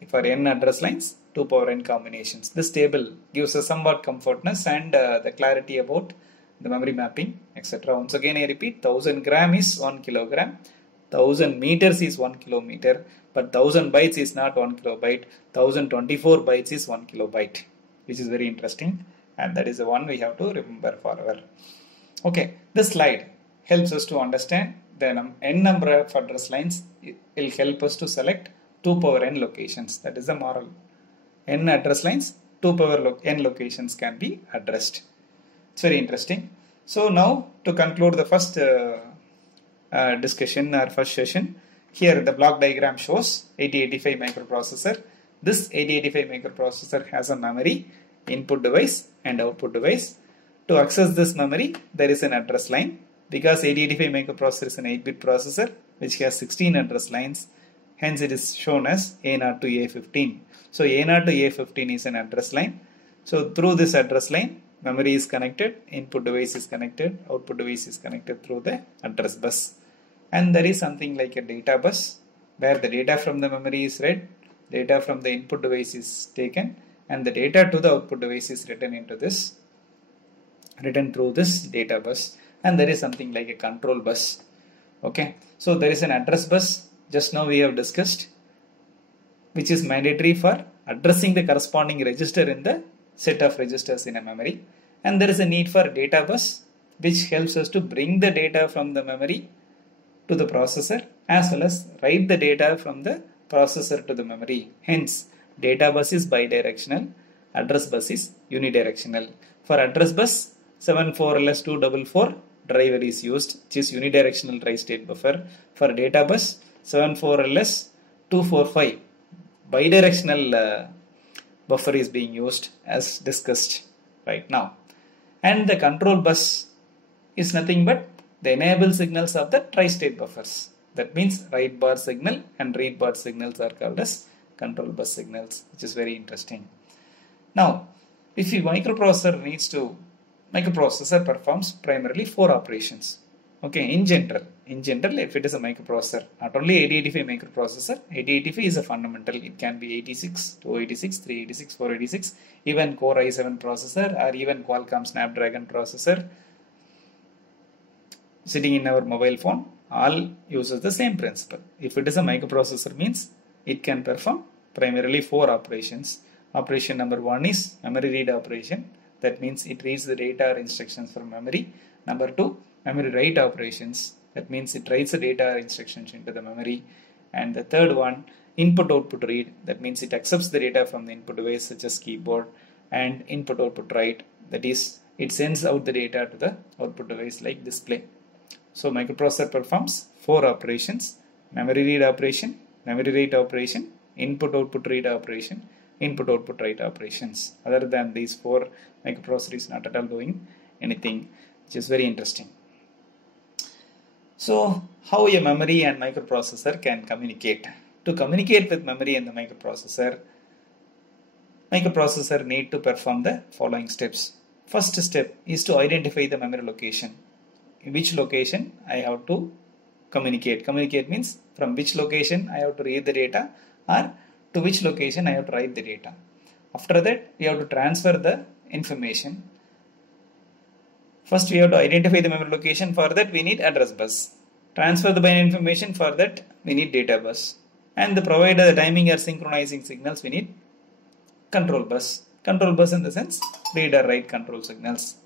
for n address lines, 2 power n combinations. This table gives us somewhat comfortness and the clarity about the memory mapping, etc. Once again, I repeat, 1000 gram is 1 kilogram, 1000 meters is 1 kilometer, but 1000 bytes is not 1 kilobyte, 1024 bytes is 1 kilobyte, which is very interesting, and that is the one we have to remember forever. Okay, this slide helps us to understand the n number of address lines. It will help us to select 2 power n locations. That is the moral. N address lines, 2 power n locations can be addressed. It's very interesting. So now to conclude the first discussion or first session, here the block diagram shows 8085 microprocessor. This 8085 microprocessor has a memory, input device and output device. To access this memory, there is an address line. Because 8085 microprocessor is an 8-bit processor which has 16 address lines, hence it is shown as A0 to A15. So A0 to A15 is an address line. So through this address line, memory is connected, input device is connected, output device is connected through the address bus. And there is something like a data bus where the data from the memory is read, data from the input device is taken, and the data to the output device is written through this data bus. And there is something like a control bus. Okay, so there is an address bus, just now we have discussed, which is mandatory for addressing the corresponding register in the set of registers in a memory. And there is a need for data bus, which helps us to bring the data from the memory to the processor as well as write the data from the processor to the memory. Hence, data bus is bidirectional, address bus is unidirectional. For address bus, 74LS244 driver is used, which is unidirectional tri-state buffer. For data bus, 74LS245 bidirectional buffer is being used as discussed right now. And the control bus is nothing but the enable signals of the tri-state buffers. That means write bar signal and read bar signals are called as control bus signals, which is very interesting. Now, if the microprocessor performs primarily 4 operations. Okay, in general, if it is a microprocessor, not only 8085 microprocessor, 8085 is a fundamental. It can be 86, 286, 386, 486, even Core i7 processor or even Qualcomm Snapdragon processor sitting in our mobile phone, all uses the same principle. If it is a microprocessor, means it can perform primarily 4 operations. Operation number 1 is memory read operation. That means it reads the data or instructions from memory. Number 2, memory write operations. That means it writes the data or instructions into the memory. And the third one, input output read. That means it accepts the data from the input device such as keyboard, and input output write. That is, it sends out the data to the output device like display. So microprocessor performs 4 operations: memory read operation, memory write operation, input output read operation, input output write operations. Other than these 4, microprocessor is not at all doing anything, which is very interesting. So how a memory and microprocessor can communicate? To communicate with memory and the microprocessor need to perform the following steps. First step is to identify the memory location. In which location I have to communicate. Communicate means from which location I have to read the data or to which location I have to write the data. After that, we have to transfer the information. First, we have to identify the memory location. For that, we need address bus. Transfer the binary information. For that, we need data bus. And to provide the timing or synchronizing signals, we need control bus. Control bus in the sense read or write control signals.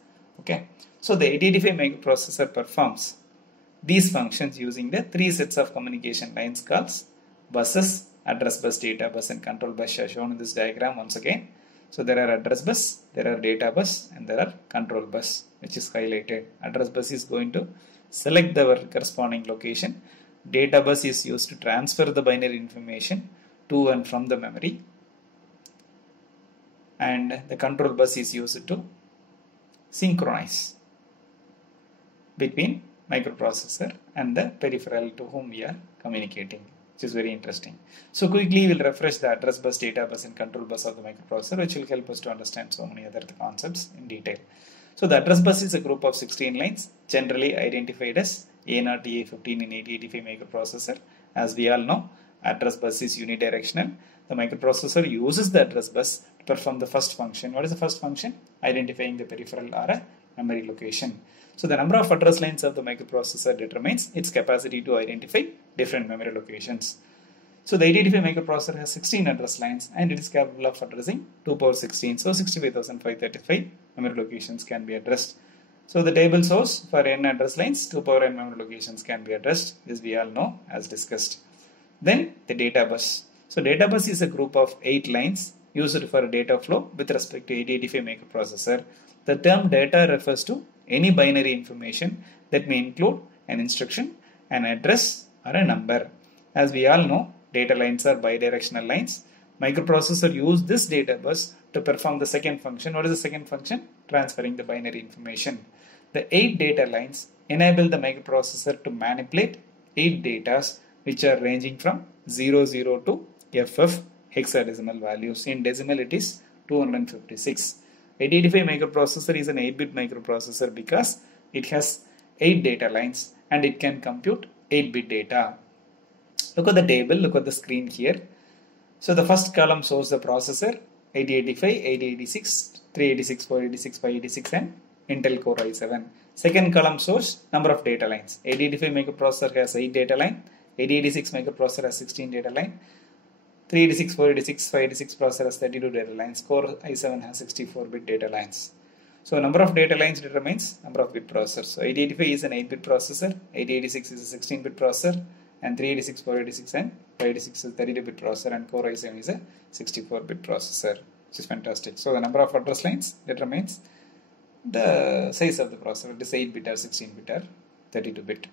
Okay. So the 8085 microprocessor performs these functions using the 3 sets of communication lines called buses: address bus, data bus, and control bus are shown in this diagram once again. So there are address bus, there are data bus, and there are control bus, which is highlighted. Address bus is going to select the corresponding location. Data bus is used to transfer the binary information to and from the memory. And the control bus is used to synchronize between microprocessor and the peripheral to whom we are communicating, which is very interesting. So quickly we'll refresh the address bus, data bus, and control bus of the microprocessor, which will help us to understand so many other concepts in detail. So the address bus is a group of 16 lines, generally identified as A0 to A15 in 8085 microprocessor. As we all know, address bus is unidirectional. The microprocessor uses the address bus to perform the first function. What is the first function? Identifying the peripheral or a memory location. So the number of address lines of the microprocessor determines its capacity to identify different memory locations. So the 8085 microprocessor has 16 address lines and it is capable of addressing 2 power 16. So 65,535 memory locations can be addressed. So the table shows for n address lines, 2 power n memory locations can be addressed. This we all know as discussed. Then the data bus. So data bus is a group of 8 lines used for data flow with respect to 8085 microprocessor. The term data refers to any binary information that may include an instruction, an address, or a number. As we all know, data lines are bidirectional lines. Microprocessor use this data bus to perform the second function. What is the second function? Transferring the binary information. The 8 data lines enable the microprocessor to manipulate 8 datas which are ranging from 00 to FF hexadecimal values. In decimal it is 256. 8085 microprocessor is an 8-bit microprocessor because it has 8 data lines and it can compute 8-bit data. Look at the table, look at the screen here. So the first column shows the processor 8085, 8086, 386, 486, 586 and Intel Core i7. Second column shows number of data lines. 8085 microprocessor has 8 data line, 8086 microprocessor has 16 data line, 386, 486, 586 processor has 32 data lines, Core i7 has 64-bit data lines. So number of data lines determines number of bit processors. So 8085 is an 8-bit processor, 8086 is a 16-bit processor, and 386, 486 and 586 is a 32-bit processor, and Core i7 is a 64-bit processor, which is fantastic. So the number of address lines determines the size of the processor. It is 8-bit or 16-bit or 32-bit.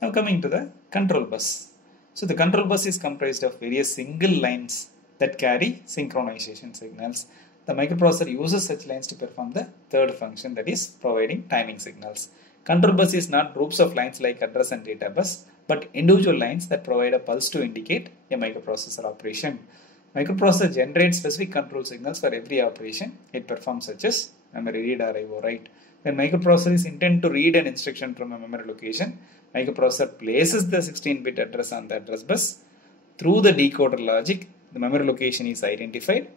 Now coming to the control bus. So the control bus is comprised of various single lines that carry synchronization signals. The microprocessor uses such lines to perform the third function, that is providing timing signals. Control bus is not groups of lines like address and data bus, but individual lines that provide a pulse to indicate a microprocessor operation. Microprocessor generates specific control signals for every operation it performs, such as memory read or IO write. When microprocessor is intended to read an instruction from a memory location, microprocessor places the 16-bit address on the address bus. Through the decoder logic, the memory location is identified.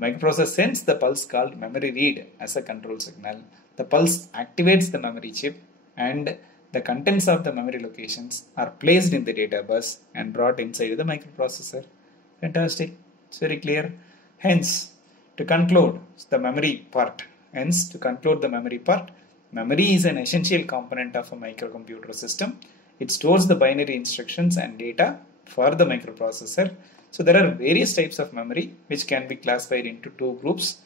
Microprocessor sends the pulse called memory read as a control signal. The pulse activates the memory chip and the contents of the memory locations are placed in the data bus and brought inside the microprocessor. Fantastic. It's very clear. Hence, to conclude the memory part, memory is an essential component of a microcomputer system. It stores the binary instructions and data for the microprocessor. So there are various types of memory which can be classified into two groups.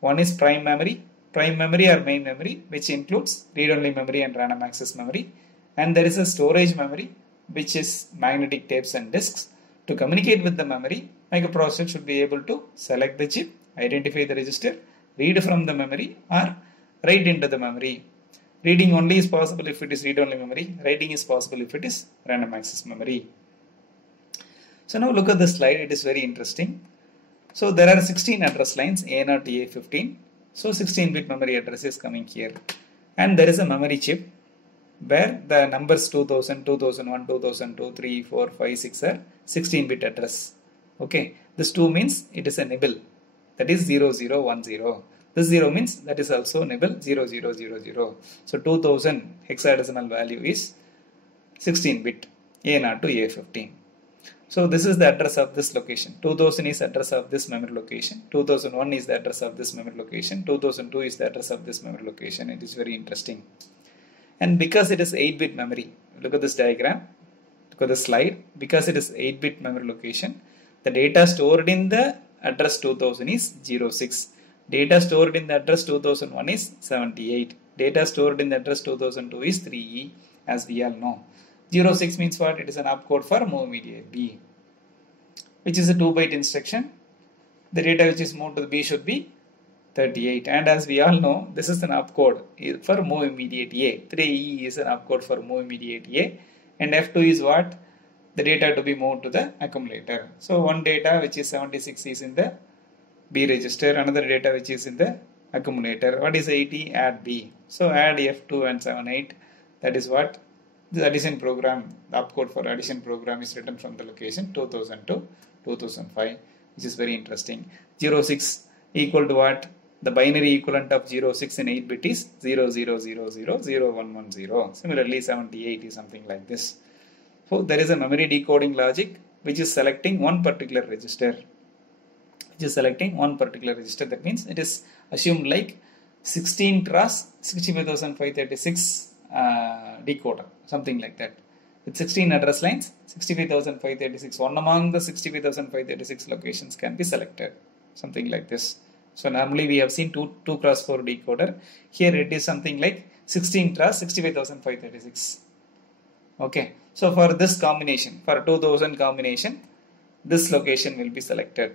One is prime memory or main memory, which includes read-only memory and random access memory. And there is a storage memory, which is magnetic tapes and disks. To communicate with the memory, microprocessor should be able to select the chip, identify the register, read from the memory or write into the memory. Reading only is possible if it is read-only memory. Writing is possible if it is random access memory. So now look at the slide. It is very interesting. So there are 16 address lines, A0 to A15. So 16-bit memory address is coming here. And there is a memory chip where the numbers 2000, 2001, 2002, 3, 4, 5, 6 are 16-bit address. Okay. This 2 means it is a nibble. That is 0010. This 0 means that is also nibble 0000. So 2000 hexadecimal value is 16-bit A0 to A15. So this is the address of this location. 2000 is the address of this memory location. 2001 is the address of this memory location. 2002 is the address of this memory location. It is very interesting. And because it is 8-bit memory, look at this diagram, look at the slide. Because it is 8-bit memory location, the data stored in the address 2000 is 06. Data stored in the address 2001 is 78. Data stored in the address 2002 is 3E, as we all know. 06 means what? It is an opcode for move immediate B, which is a 2-byte instruction. The data which is moved to the B should be 38. And as we all know, this is an opcode for move immediate A. 3E is an opcode for move immediate A. And F2 is what? The data to be moved to the accumulator. So one data which is 76 is in the B register, another data which is in the accumulator. What is 80? Add B. So add F2 and 78. That is what? The addition program, the opcode for addition program is written from the location 2000 to 2005, which is very interesting. 06 equal to what? The binary equivalent of 06 in 8-bit is 00000110. Similarly, 78 is something like this. So there is a memory decoding logic which is selecting one particular register. That means it is assumed like 16 cross 65536 decoder, something like that. With 16 address lines, 65536, one among the 65536 locations can be selected, something like this. So normally we have seen 2 cross 4 decoder. Here it is something like 16 cross 65,536. Okay. So for this combination, for 2000 combination, this location will be selected.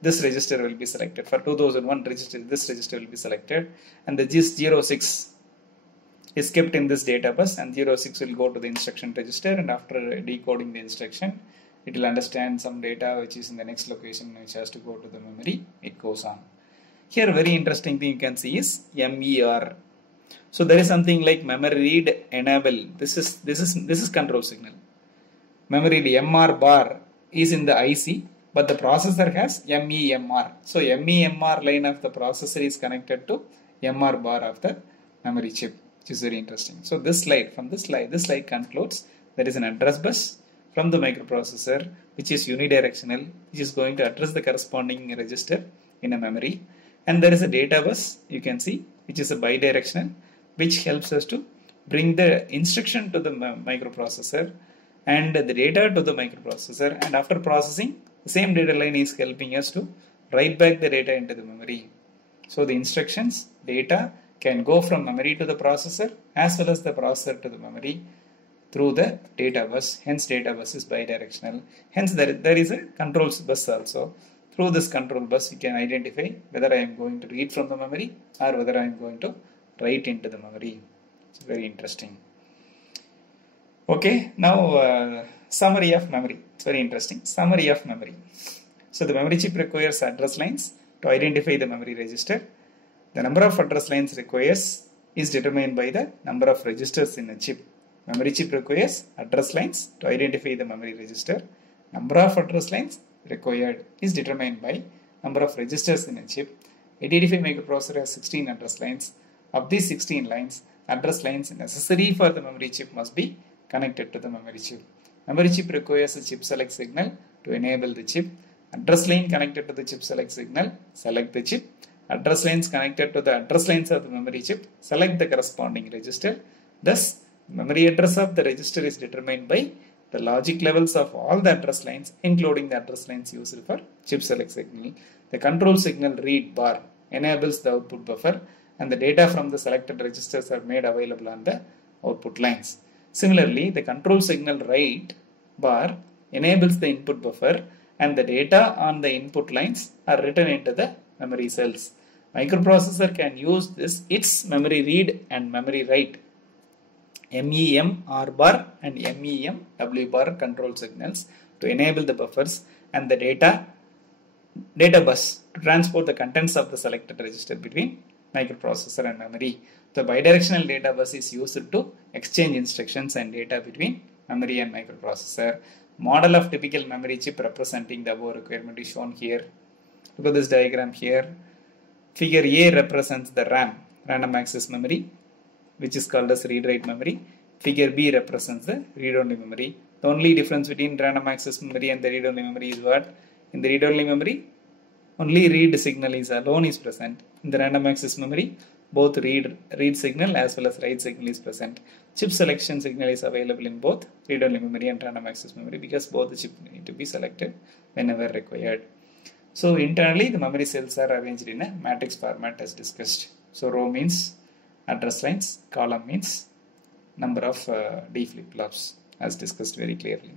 This register will be selected. For 2001 register, this register will be selected. And the GIS 06 is kept in this data bus, and 06 will go to the instruction register, and after decoding the instruction, it will understand some data which is in the next location which has to go to the memory. It goes on. Here very interesting thing you can see is MER. So there is something like memory read enable. This is control signal. Memory read MR bar is in the IC, but the processor has MEMR. So MEMR line of the processor is connected to MR bar of the memory chip, which is very interesting. So this slide concludes there is an address bus from the microprocessor which is unidirectional, which is going to address the corresponding register in a memory, and there is a data bus you can see which is a bidirectional, which helps us to bring the instruction to the microprocessor and the data to the microprocessor, and after processing the same data line is helping us to write back the data into the memory. So the instructions data can go from memory to the processor as well as the processor to the memory through the data bus. Hence data bus is bidirectional. Hence there is a control bus also. Through this control bus you can identify whether I am going to read from the memory or whether I am going to write into the memory. It's very interesting. Okay, now summary of memory. It's very interesting. Summary of memory. So the memory chip requires address lines to identify the memory register. The number of address lines requires is determined by the number of registers in a chip. Memory chip requires address lines to identify the memory register. Number of address lines required is determined by number of registers in a chip. 8085 microprocessor has 16 address lines. Of these 16 lines, address lines necessary for the memory chip must be connected to the memory chip. Memory chip requires a chip select signal to enable the chip. Address line connected to the chip select signal, select the chip. Address lines connected to the address lines of the memory chip, select the corresponding register. Thus, memory address of the register is determined by the logic levels of all the address lines, including the address lines used for chip select signal. The control signal read bar enables the output buffer, and the data from the selected registers are made available on the output lines. Similarly, the control signal write bar enables the input buffer, and the data on the input lines are written into the memory cells. Microprocessor can use its memory read and memory write MEM R bar and MEM W bar control signals to enable the buffers and the data bus to transport the contents of the selected register between microprocessor and memory. The bidirectional data bus is used to exchange instructions and data between memory and microprocessor. Model of typical memory chip representing the above requirement is shown here. Look at this diagram here. Figure A represents the RAM, random access memory, which is called as read-write memory. Figure B represents the read-only memory. The only difference between random access memory and the read-only memory is what? In the read-only memory, only read signal alone is present. In the random access memory, both read signal as well as write signal is present. Chip selection signal is available in both read-only memory and random access memory because both the chip need to be selected whenever required. So internally, the memory cells are arranged in a matrix format as discussed. So row means address lines, column means number of D flip-flops as discussed very clearly.